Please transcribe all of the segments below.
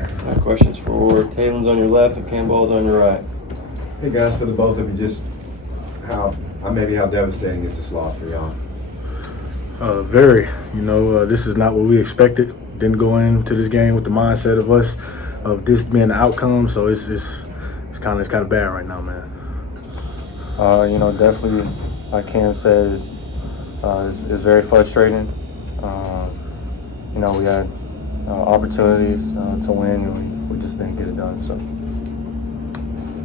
My question's for Taylen's on your left and Campbell's on your right. Hey guys, for the both of you, just how devastating is this loss for y'all? Very. This is not what we expected. Didn't go into this game with the mindset of this being the outcome. So it's kind of bad right now, man. Definitely, like Cam said, is very frustrating. We had opportunities to win, and we just didn't get it done. So,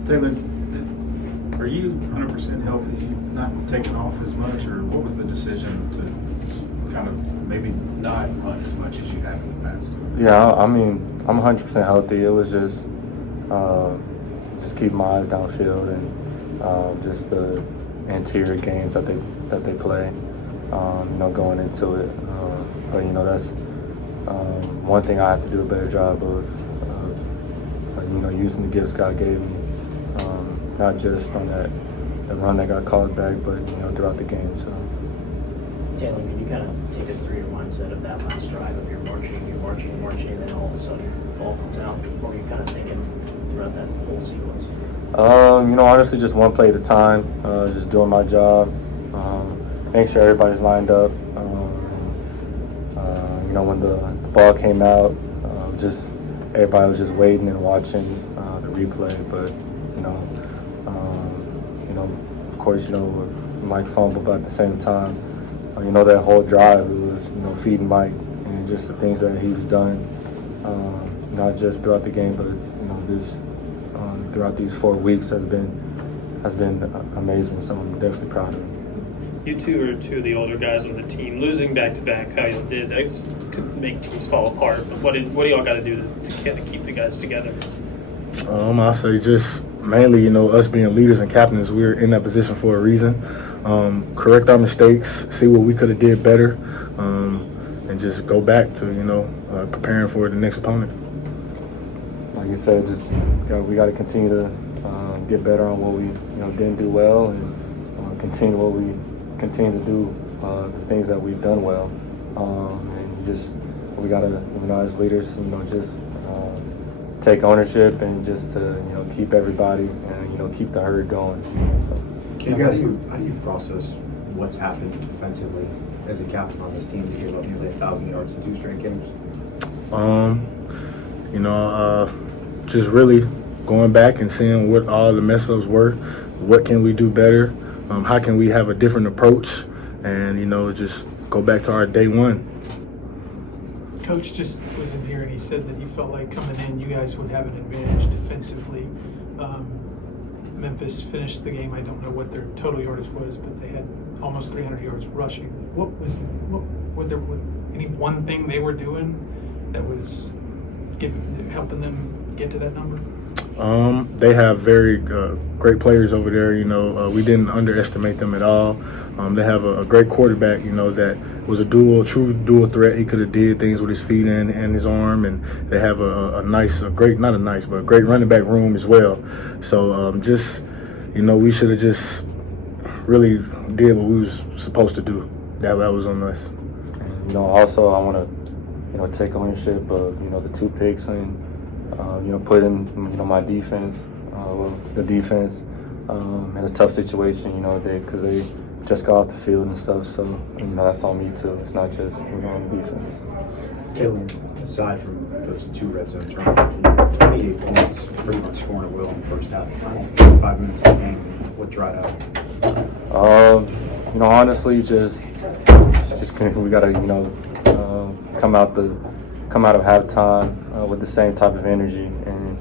Taylen, are you 100% healthy, not taking off as much, or what was the decision to kind of maybe not run as much as you have in the past? Yeah, I'm 100% healthy. It was just keep my eyes downfield and just the interior games that they play. Going into it. But that's one thing I have to do a better job of using the gifts God gave me, not just on the run that got called back, but throughout the game. So, Taylen, can you kind of take us through your mindset of that last drive of you're marching, and then all of a sudden the ball comes out? What were you kind of thinking throughout that whole sequence? Honestly, just one play at a time, just doing my job, making sure everybody's lined up. When the ball came out, just everybody was just waiting and watching the replay. But of course, Mike fumbled, but at the same time, that whole drive, it was feeding Mike and just the things that he's done, not just throughout the game, but this throughout these 4 weeks has been amazing. So I'm definitely proud of him. You two are two of the older guys on the team. Losing back-to-back, how you did, that could make teams fall apart. But what do y'all got to do to kind of keep the guys together? I'll say just mainly, us being leaders and captains, we're in that position for a reason. Correct our mistakes, see what we could have did better, and just go back to, preparing for the next opponent. Like you said, just we got to continue to get better on what we didn't do well, and continue to do the things that we've done well, and just we got to as leaders just take ownership and just to keep everybody and keep the herd going. So. How do you process what's happened defensively as a captain on this team to give up nearly 1,000 yards in 2 straight games? Just really going back and seeing what all the mess ups were, what can we do better, how can we have a different approach, and just go back to our day one. Coach just was in here and he said that he felt like coming in, you guys would have an advantage defensively. Memphis finished the game. I don't know what their total yardage was, but they had almost 300 yards rushing. What was there any one thing they were doing that was helping them get to that number? They have very great players over there. We didn't underestimate them at all. They have a great quarterback, that was a true dual threat. He could have did things with his feet and his arm, and they have a great running back room as well. So we should have just really did what we was supposed to do. That was on us. Also I want to take ownership of the 2 picks and put in my defense, the defense in a tough situation. Because they just got off the field and stuff. So that's on me too. It's not just on the defense. Taylen, aside from those 2 red zone turnovers, 88 points, pretty much scoring at will in the first half. 5 minutes of the game, what dried out? Honestly, just we gotta come out of halftime with the same type of energy, and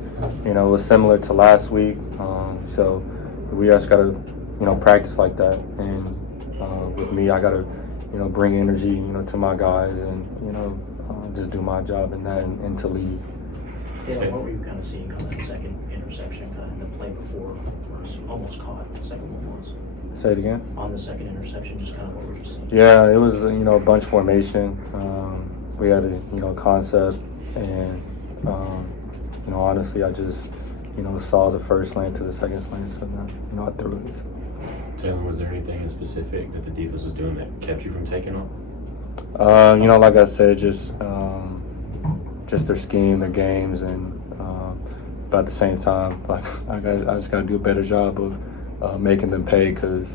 it was similar to last week. So we just gotta practice like that, and with me, I gotta bring energy to my guys, and just do my job in that and to lead. Taylen, what were you kind of seeing on that second interception, kind of the play before, where it was almost caught? The second one was. Say it again. On the second interception, just kind of what were you seeing? Yeah, it was a bunch formation. We had a concept, and honestly, I just saw the first lane to the second lane, so then I threw it. Taylen, was there anything in specific that the defense was doing that kept you from taking off? Like I said, just just their scheme, their games, and but at the same time, like I just got to do a better job of making them pay because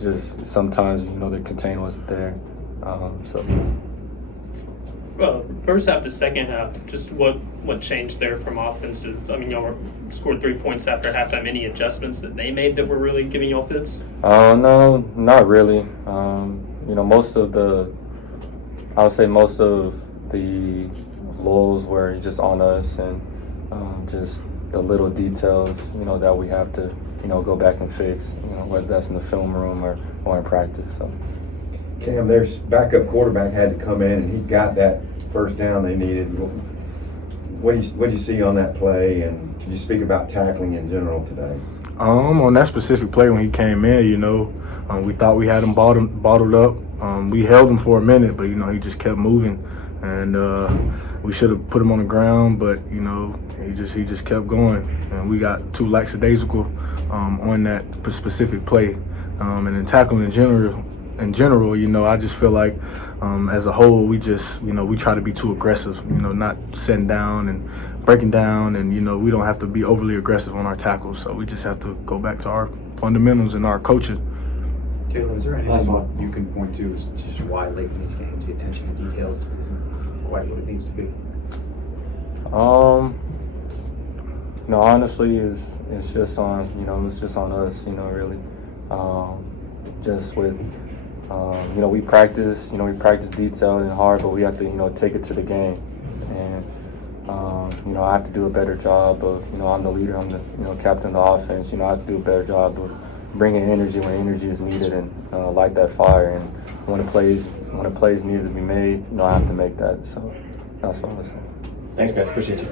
just sometimes their contain wasn't there. First half to second half, just what changed there from offensive? I mean, y'all scored 3 points after halftime. Any adjustments that they made that were really giving y'all fits? No, not really. I would say most of the lulls were just on us and just the little details, that we have to, go back and fix, whether that's in the film room or in practice. So. Cam, their backup quarterback had to come in, and he got that first down they needed. What do you see on that play, and could you speak about tackling in general today? On that specific play when he came in, we thought we had him bottled up. We held him for a minute, but he just kept moving, and we should have put him on the ground, but he just kept going, and we got too lackadaisical on that specific play, and then tackling in general, I just feel like as a whole we just we try to be too aggressive, not sitting down and breaking down, and we don't have to be overly aggressive on our tackles, so we just have to go back to our fundamentals and our coaching. Taylen, is there Last anything one. you can point to as just why late in these games the attention to detail just isn't quite what it needs to be? Honestly, it's just on us, really. Just with we practice detailed and hard, but we have to take it to the game, and I have to do a better job of I'm the leader, I'm the captain of the offense. I have to do a better job of bringing energy when energy is needed and light that fire, and when a plays needed to be made, I have to make that. So that's what I'm saying. Thanks, guys. Appreciate you.